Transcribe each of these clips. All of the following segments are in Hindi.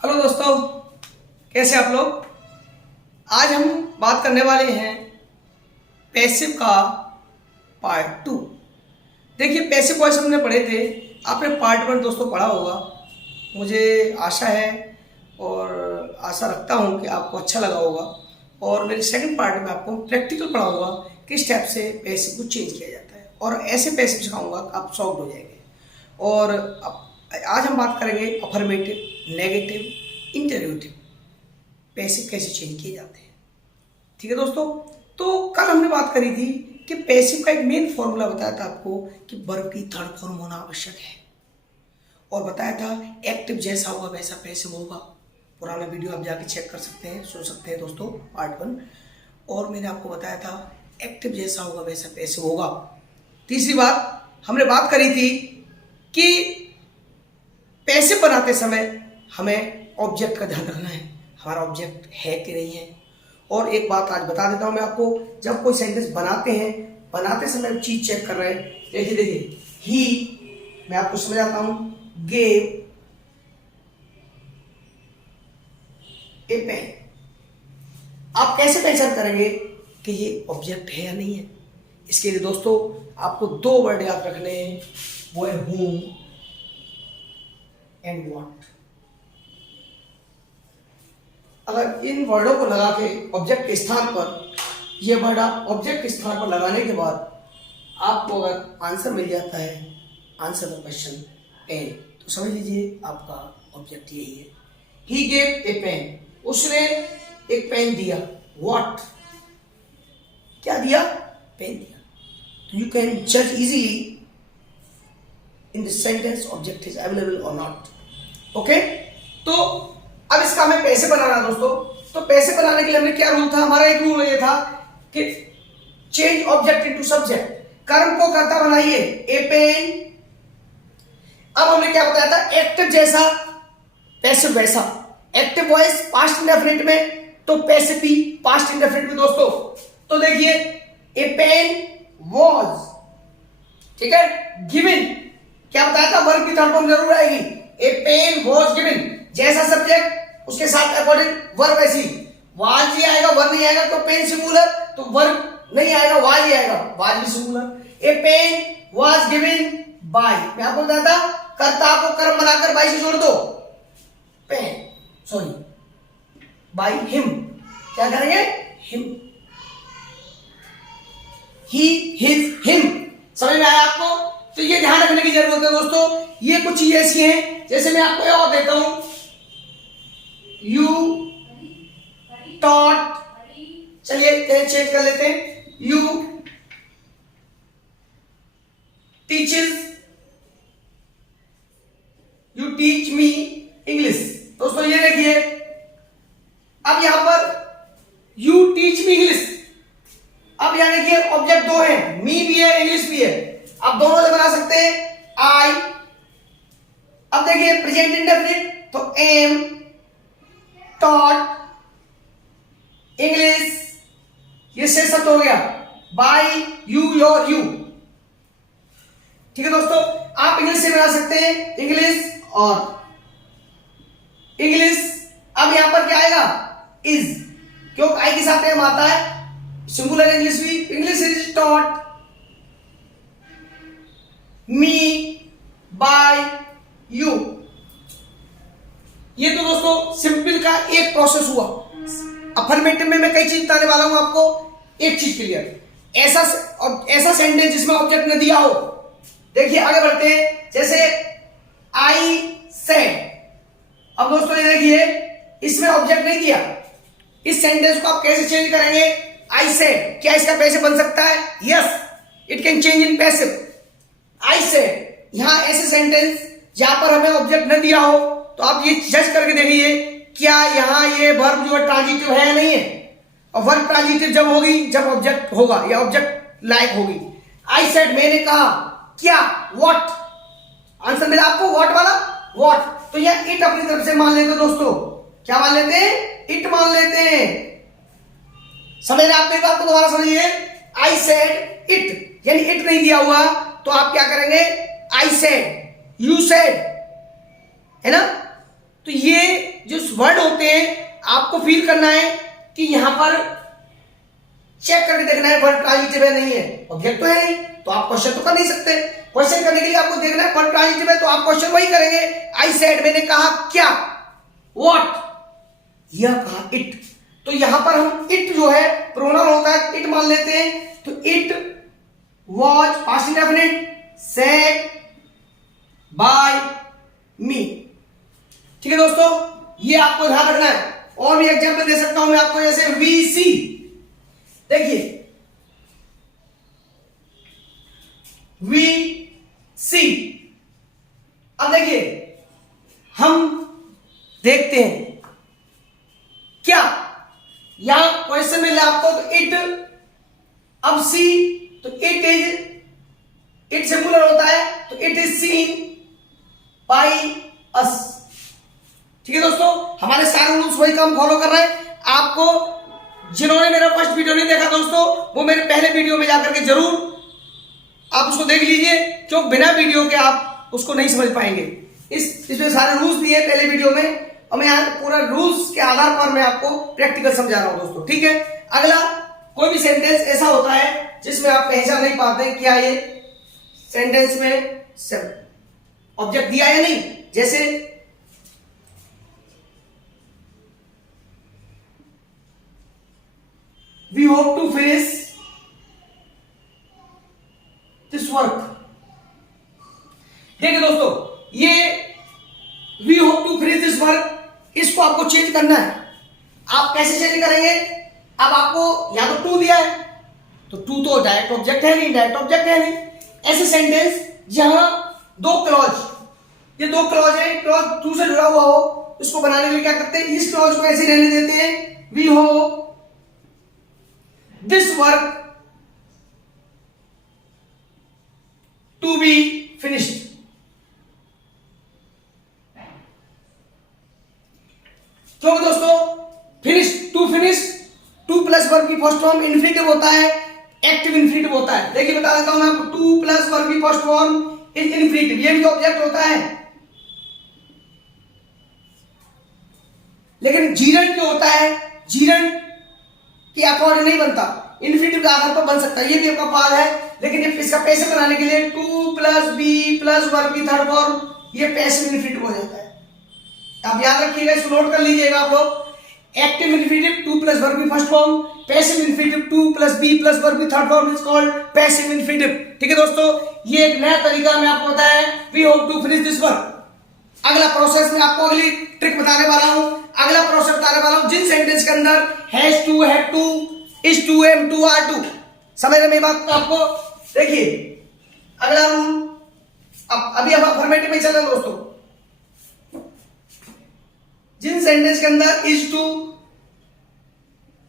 हेलो दोस्तों, कैसे आप लोग। आज हम बात करने वाले हैं पैसिव का पार्ट 2। देखिए, पैसिव वॉइस हमने पढ़े थे, आपने पार्ट 1 दोस्तों पढ़ा होगा। मुझे आशा है और आशा रखता हूँ कि आपको अच्छा लगा होगा। और मेरे सेकंड पार्ट में आपको प्रैक्टिकल पढ़ाऊंगा किस टाइप से पैसिव को चेंज किया जाता है, और ऐसे पैसिव सिखाऊंगा कि आप शॉक्ड हो जाएंगे। और आज हम बात करेंगे अफर्मेटिव, नेगेटिव, इंटरव्यूटिव पैसिव कैसे चेंज किए जाते हैं। ठीक है दोस्तों, तो कल हमने बात करी थी कि पैसिव का एक मेन फॉर्मूला बताया था आपको कि वर्ब की थर्ड फॉर्म होना आवश्यक है, और बताया था एक्टिव जैसा होगा वैसा पैसिव होगा। पुराना वीडियो आप जाके चेक कर सकते हैं, सुन सकते हैं दोस्तों, पार्ट 1। और मैंने आपको बताया था एक्टिव जैसा होगा वैसा पैसिव होगा। तीसरी बात हमने बात करी थी कि पैसिव बनाते समय हमें ऑब्जेक्ट का ध्यान रखना है, हमारा ऑब्जेक्ट है कि नहीं है। और एक बात आज बता देता हूं मैं आपको, जब कोई सेंटेंस बनाते हैं, बनाते समय चीज चेक कर रहे हैं। देखिए देखिए, ही, मैं आपको समझाता हूं, गेव ए पेन। आप कैसे पहचान करेंगे कि ये ऑब्जेक्ट है या नहीं है। इसके लिए दोस्तों आपको 2 वर्ड याद रखने हैं, वो है whom एंड व्हाट। अगर इन वर्डों को लगा के ऑब्जेक्ट के स्थान पर, ये वर्ड आप ऑब्जेक्ट के स्थान पर लगाने के बाद आपको अगर आंसर मिल जाता है, आंसर द क्वेश्चन पेन, तो समझ लीजिए आपका ऑब्जेक्ट यही है। ही गेव ए पेन, उसने एक पेन दिया। व्हाट, क्या दिया? पेन दिया। तो यू कैन जज easily in the sentence object is available और नॉट। ओके, तो अब इसका हमें पैसे बनाना है दोस्तों। तो पैसे बनाने के लिए हमने क्या रूल था, हमारा एक रूल ये था कि चेंज ऑब्जेक्ट इनटू सब्जेक्ट, कर्म को कर्ता बनाइए, ए पेन। अब हमने क्या बताया था, एक्टिव जैसा पैसिव वैसा। एक्टिव वॉइस पास्ट इंडेफिनिट में, तो पैसिव भी पास्ट इंडेफिनिट में दोस्तों। तो देखिए, ए पेन वॉज, ठीक है, गिवन, क्या बताया था, वर्ब की थर्ड फॉर्म जरूर आएगी। ए पेन वॉज गिवन, जैसा सब्जेक्ट उसके साथ अकॉर्डिंग वर्ब ऐसी। वाज ही आएगा, वर्ब नहीं आएगा, तो पेन सिंगुलर, तो वर्ब नहीं आएगा, वाज ही आएगा, वाज भी singular. A pen was given by, मैं आपको बताया था कर्ता को कर्म बनाकर बाय से जोड़ दो, पेन, सॉरी, बाय हिम, क्या करेंगे, हिम, ही, हिज, हिम। समझ में आया आपको? तो ये ध्यान रखने की जरूरत है दोस्तों। ये कुछ चीजें ऐसी हैं, जैसे मैं आपको और देता हूं, यू टॉट, चलिए चेंज कर लेते हैं, you teaches, you teach me English. दोस्तों ये देखिए, अब यहां पर यू टीच मी इंग्लिश, अब यहां देखिए ऑब्जेक्ट 2 है, मी भी है, इंग्लिश भी है। अब दोनों से बना सकते हैं आई। अब देखिए प्रेजेंट इंडेफिनिट, तो एम टॉट इंग्लिश, ये से शब्द हो गया, बाय यू, योर, यू। ठीक है दोस्तों, आप इंग्लिश से बना सकते हैं, इंग्लिश और इंग्लिश। अब यहां पर क्या आएगा, इज, क्योंकि आई के साथ एम आता है, सिंगुलर इंग्लिश भी, English is taught me by you. ये तो दोस्तों सिंपल का एक प्रोसेस हुआ। अफर्मेटिव में मैं कई चीज बताने वाला हूं आपको, एक चीज क्लियर, ऐसा सेंटेंस जिसमें ऑब्जेक्ट ने दिया हो। देखिए आगे बढ़ते हैं, जैसे आई सेड। अब दोस्तों ये देखिए, इसमें ऑब्जेक्ट नहीं दिया, इस सेंटेंस को आप कैसे चेंज करेंगे, आई सेड, क्या इसका पैसिव बन सकता है? Yes, it can change in passive. I said, यहां ऐसे सेंटेंस जहां पर हमें ऑब्जेक्ट न दिया हो, तो आप ये जज करके देखिए क्या यहां ये वर्ब जो है ट्रांजिटिव है या नहीं है। और वर्ब ट्रांजिटिव जब होगी जब ऑब्जेक्ट होगा या ऑब्जेक्ट लायक होगी। आई सेड, मैंने कहा, क्या, व्हाट, आंसर मिला आपको व्हाट वाला, व्हाट। तो यह इट अपनी तरफ से मान लेते हैं दोस्तों, क्या मान लेते हैं, इट मान लेते हैं। समझ रहे आप मेरी बात को, दोबारा समझिए, आई सेड इट, यानी इट नहीं दिया हुआ, तो आप क्या करेंगे, आई सेड, यू सेड, है ना। तो ये जो होते हैं, आपको फील करना है कि यहां पर चेक करके देखना है वर्ब ट्रांजिटिव है नहीं है, ऑब्जेक्ट तो है नहीं, तो आप क्वेश्चन तो कर नहीं सकते। क्वेश्चन करने के लिए आपको देखना है वर्ब ट्रांजिटिव है, तो आप क्वेश्चन वही करेंगे, आई सेड मैंने कहा क्या, व्हाट यह कहा इट, तो यहां पर हम इट जो है प्रोनाउन होता है, इट मान लेते हैं, तो it was past indefinite said by me. ठीक है दोस्तों, ये आपको ध्यान रखना है। और भी एग्जांपल दे सकता हूं मैं आपको, जैसे वी सी, देखिए वी सी, अब देखिए हम देखते हैं क्या यहां क्वेश्चन मिला आपको, तो इट, अब सी, तो इट इज, इट सिंगुलर होता है, तो it is seen by us. ठीक है दोस्तों, हमारे सारे रूल्स वही काम फॉलो कर रहे हैं। आपको जिन्होंने मेरा फर्स्ट वीडियो नहीं देखा दोस्तों, वो मेरे पहले वीडियो में जाकर के जरूर आप उसको देख लीजिए, क्योंकि बिना वीडियो के आप उसको नहीं समझ पाएंगे। इसमें सारे रूल्स दिए पहले वीडियो में, और मैं यहाँ पूरा रूल्स के आधार पर मैं आपको प्रैक्टिकल समझा रहा हूं दोस्तों। ठीक है, अगला कोई भी सेंटेंस ऐसा होता है जिसमें आप पहचान नहीं पाते क्या ये सेंटेंस में ऑब्जेक्ट दिया या नहीं, जैसे we hope to finish this work. देखिए दोस्तों, ये we hope to finish this work, इसको आपको चेंज करना है। आप कैसे चेंज करेंगे, अब आपको या तो टू दिया है, तो टू तो डायरेक्ट ऑब्जेक्ट है नहीं, डायरेक्ट ऑब्जेक्ट है नहीं। ऐसे सेंटेंस जहां दो क्लॉज, ये दो क्लॉज है, क्लॉज टू से जुड़ा हुआ हो, इसको बनाने के लिए क्या करते हैं, इस क्लॉज को ऐसे रहने देते हैं, we hope this work to be finished. क्योंकि दोस्तों finish, to finish, to plus verb की फर्स्ट फॉर्म इन्फिनिटिव होता है, एक्टिव इन्फिनिटिव होता है। देखिए बता देता हूं मैं आपको, टू प्लस वर्ब की फर्स्ट फॉर्म इज इन्फिनिटिव, ये भी तो ऑब्जेक्ट होता है, लेकिन जीरेंट जो होता है, जीरेंट के अकॉर्डिंग नहीं बनता, इन्फिनिटिव के आधार पर बन सकता है, ये भी आपका पाल है। लेकिन इसका पैसिव बनाने के लिए to plus be plus verb की थर्ड फॉर्म, ये पैसिव इन्फिनिटिव हो जाता है। आप याद रखिएगा, इसको नोट कर लीजिएगा आप लोग, active infinitive to plus verb की first form, passive infinitive to plus be plus verb की third form is called passive infinitive. ठीक है दोस्तों, ये एक नया तरीका मैं आपको बताया, we hope to finish this work. अगला प्रोसेस में आपको अगली ट्रिक बताने वाला हूं, अगला प्रोसेस बताने वाला हूं, जिन सेंटेंस के अंदर has to, have to, is to, am to, are to, समझ रहे मेरी बात आपको। देखिए अगला रूल, अब अभी हम अफर्मेटिव में चल रहे हैं दोस्तों, जिन सेंटेंस के अंदर is to,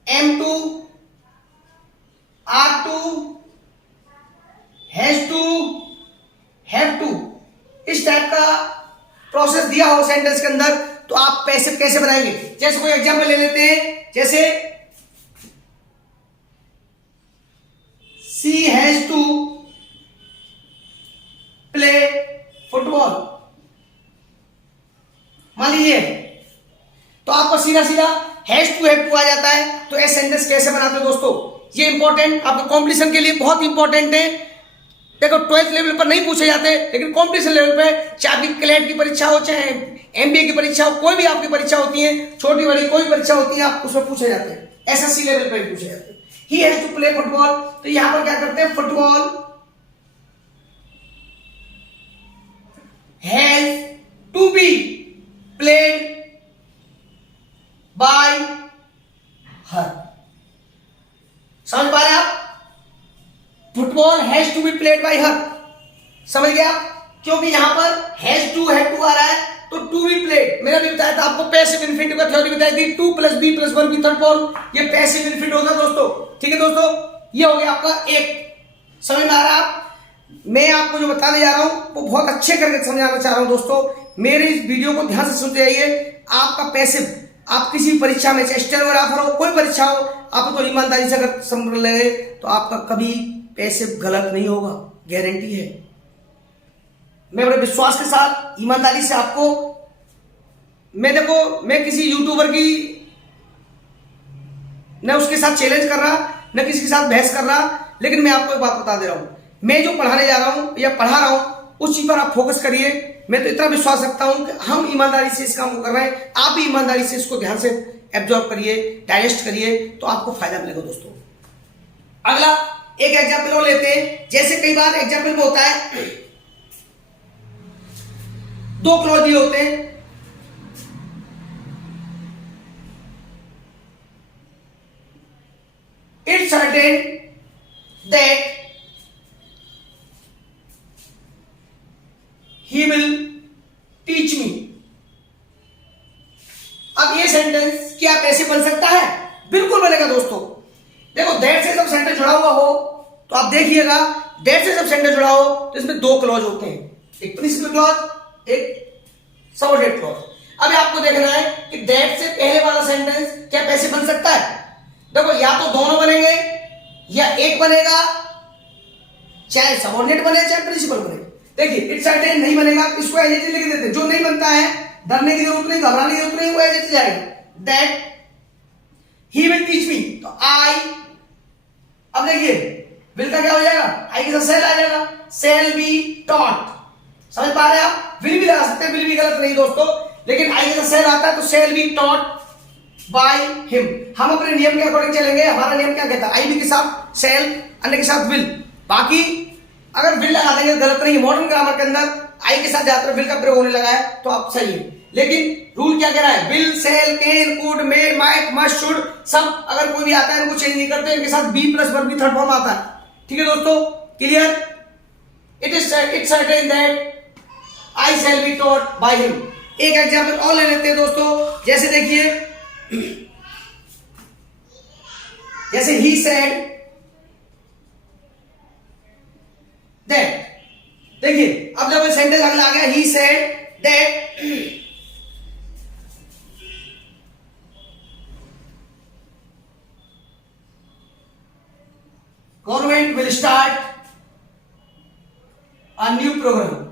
am to, are to, has to, have to, इस टाइप का प्रोसेस दिया हो सेंटेंस के अंदर, तो आप पैसिव कैसे बनाएंगे। जैसे कोई एग्जांपल ले लेते हैं, जैसे सी हैज टू प्ले फुटबॉल, मान लीजिए, तो आपको सीधा सीधा हैज टू हैव टू आ जाता है। तो ये सेंटेंस कैसे बनाते हो दोस्तों, ये इंपॉर्टेंट आपके कॉम्पिटिशन के लिए बहुत इंपॉर्टेंट है। देखो 12th लेवल पर नहीं पूछे जाते, लेकिन कॉम्पिटिशन लेवल पे, चाहे आपकी क्लेट की परीक्षा हो, चाहे एमबीए की परीक्षा हो, कोई भी आपकी परीक्षा होती है, छोटी बड़ी कोई परीक्षा होती है, आप उसमें पूछे जाते हैं, एसएससी लेवल पे भी पूछे जाते हैं। He has to play football, तो यहां पर क्या करते हैं, football has to be played by her. समझ पा रहे हैं आप, football has to be played by her, समझ गया आप, क्योंकि यहां पर हैज टू हैव टू आ रहा है, तो टू बी प्लेड, मैंने भी बताया था आपको, पैसिव इन्फिनिटिव का थ्योरी बताई थी, to plus be plus verb की थर्ड फॉर्म, ये पैसिव इन्फिनिटिव होगा दोस्तों। ठीक है दोस्तों, ये हो गया आपका एक, समझ में आ रहा है आप, मैं आपको जो बताने जा रहा हूं वो बहुत अच्छे करके समझाना चाह रहा हूं दोस्तों। मेरे इस वीडियो को ध्यान से सुनते जाइए। आपका पैसिव, आप किसी भी परीक्षा में, चाहे स्टेनोग्राफर हो, कोई परीक्षा हो, आप तो ईमानदारी से अगर समझ ले तो आपका कभी पैसिव गलत नहीं होगा, गारंटी है। मैं बड़े विश्वास के साथ ईमानदारी से आपको मैं देखो, मैं किसी यूट्यूबर की न उसके साथ चैलेंज कर रहा, न किसी के साथ बहस कर रहा, लेकिन मैं आपको एक बात बता दे रहा हूं, मैं जो पढ़ाने जा रहा हूं या पढ़ा रहा हूं उस चीज पर आप फोकस करिए। मैं तो इतना विश्वास रखता हूं कि हम ईमानदारी से इस काम को कर रहे हैं, आप भी ईमानदारी से इसको ध्यान से एब्जॉर्ब करिए, डाइजेस्ट करिए, तो आपको फायदा मिलेगा दोस्तों। अगला एक एग्जाम्पल और लेते हैं। जैसे कई बार एग्जाम्पल में होता है, दो क्लॉज दिए होते हैं, it's certain that he will teach me। अब ये सेंटेंस क्या कैसे बन सकता है? बिल्कुल बनेगा दोस्तों। देखो, दैट से जब सेंटेंस जुड़ा हुआ हो तो आप देखिएगा, दैट से जब सेंटेंस जुड़ा हो तो इसमें दो क्लॉज होते हैं, एक प्रिंसिपल क्लॉज, एक सबऑर्डिनेट क्लॉज। अब आपको देखना है कि दैट से पहले वाला सेंटेंस क्या कैसे बन सकता है। देखो, या तो दोनों बनेंगे या एक बनेगा, चाहे सबऑर्डिनेट बने चाहे प्रिंसिपल बने। देखिए, इट्स सर्टेन नहीं बनेगा, इसको एज इट इज लिख देते हैं। जो नहीं बनता है, डरने की जरूरत नहीं, घबराने की जरूरत नहीं, वो एज इट इज जाएगा। That he will teach me, तो आई, अब देखिए विल का क्या हो जाएगा, आई के साथ सेल आ जाएगा, सेल बी टॉट। समझ पा रहे हैं आप? विल भी लगा सकते हैं, विल भी गलत नहीं दोस्तों, लेकिन आई के साथ सेल आता है तो shall be taught by him. हम अपने नियम के अकॉर्डिंग चलेंगे। हमारा नियम क्या कहता है, आई बी के साथ सेल, अन्य के साथ विल। बाकी अगर विल लगा देंगे तो गलत नहीं। मॉडर्न ग्रामर के अंदर आई के साथ ज्यादातर विल का प्रयोग होने लगा है, तो आप सही है। लेकिन रूल क्या कह रहा है, will, shall, can, could, may, might, must, should, सब अगर कोई भी आता है इनको चेंज नहीं करते, इनके साथ बी प्लस वर्ब भी थर्ड फॉर्म आता है। ठीक है दोस्तों, clear? It's certain that I shall be taught by him. एक एग्जांपल और ले लेते हैं दोस्तों। जैसे देखिए, जैसे ही सेड दैट। देखिए, अब जब सेंटेंस अगला आ गया, he said that government will start a new program.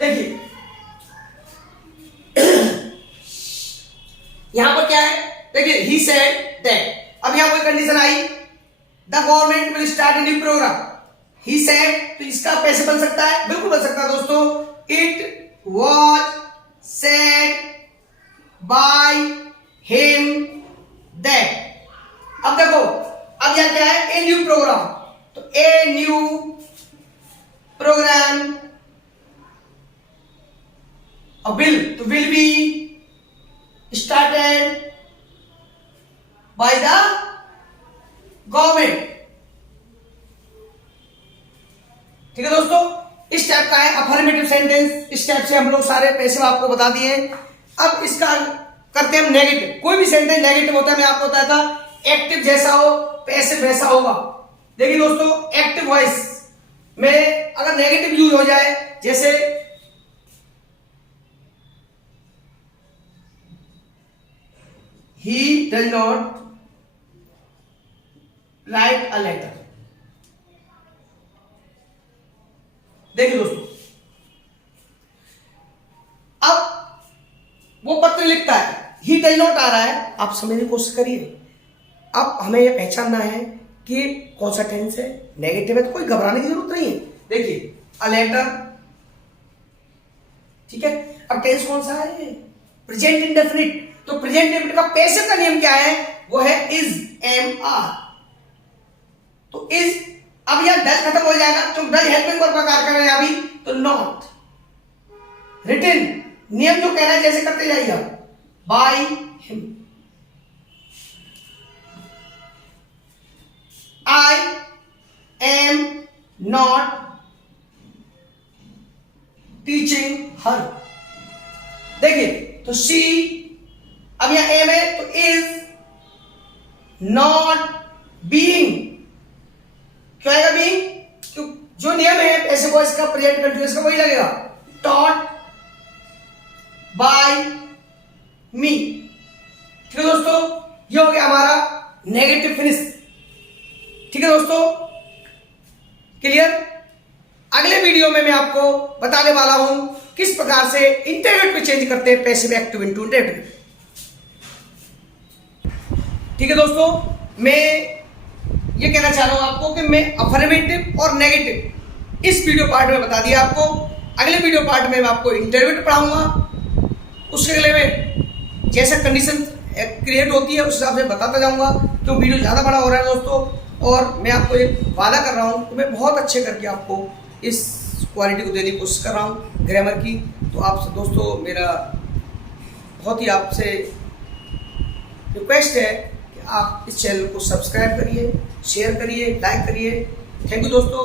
देखिए, यहां पर क्या है, देखिए ही सेड दैट। अब यहां कोई कंडीशन आई, the government will start a new program. He said, तो इसका कैसे बन सकता है? बिल्कुल बन सकता है दोस्तों। It was said by him that. अब देखो, अब यहां क्या है, ए न्यू प्रोग्राम, तो ए न्यू प्रोग्राम, और विल, तो will be started by the government। ठीक है दोस्तों, इस टाइप का है अफर्मेटिव सेंटेंस। इस टाइप से हम लोग सारे पैसे आपको बता दिए। अब इसका करते हैं हम नेगेटिव। कोई भी सेंटेंस नेगेटिव होता है, मैं आपको बताया था, एक्टिव जैसा हो पैसिव वैसा होगा। देखिए दोस्तों, एक्टिव वॉइस में अगर नेगेटिव यूज हो जाए, जैसे he does not write a letter। देखिए दोस्तों, अब वो पत्र लिखता है, he does not आ रहा है, आप समझने की कोशिश करिए। अब हमें यह पहचानना है कि कौन सा टेंस है, नेगेटिव है, तो कोई घबराने की जरूरत नहीं है। देखिए, अ लेटर, ठीक है। अब टेंस कौन सा है, प्रेजेंट इंडेफिनिट। तो प्रेजेंट इंडेफिनिट का पैसिव का नियम क्या है, वो है इज, एम, आर। तो इज, अब यहां डज खत्म हो जाएगा, तो डज हेल्पिंग वर्ब का कार्य कर रहे हैं अभी, तो नॉट। रिटन, नियम जो कह रहा है जैसे करते जाइए आप, by him. I am not teaching her. देखिए, तो शी, अब यहां एम है तो इज नॉट बीइंग। क्यों आएगा बीइंग? क्यों, जो नियम है ऐसे वॉइस का, प्रेजेंट कंटिन्यूअस का, वही लगेगा, टॉट बाय मी। ठीक है दोस्तों, ये हो गया हमारा नेगेटिव फिनिश। ठीक है दोस्तों, क्लियर। अगले वीडियो में मैं आपको बताने वाला हूं किस प्रकार से इंटरव्यू पे चेंज करते हैं पैसिव एक्टिव इनटू इंटरव्यू। ठीक है दोस्तों, मैं ये कहना चाह रहा हूं आपको कि मैं अफर्मेटिव और नेगेटिव इस वीडियो पार्ट में बता दिया आपको। अगले वीडियो पार्ट में मैं आपको इंटरव्यू पढ़ाऊंगा, उसके अगले में जैसा कंडीशन क्रिएट होती है उस हिसाब से बताता जाऊंगा। तो वीडियो ज़्यादा बड़ा हो रहा है दोस्तों, और मैं आपको एक वादा कर रहा हूं कि मैं बहुत अच्छे करके आपको इस क्वालिटी को देने की कोशिश कर रहा हूं ग्रामर की। तो आपसे दोस्तों मेरा बहुत ही आपसे रिक्वेस्ट है कि आप इस चैनल को सब्सक्राइब करिए, शेयर करिए, लाइक करिए। थैंक यू दोस्तों।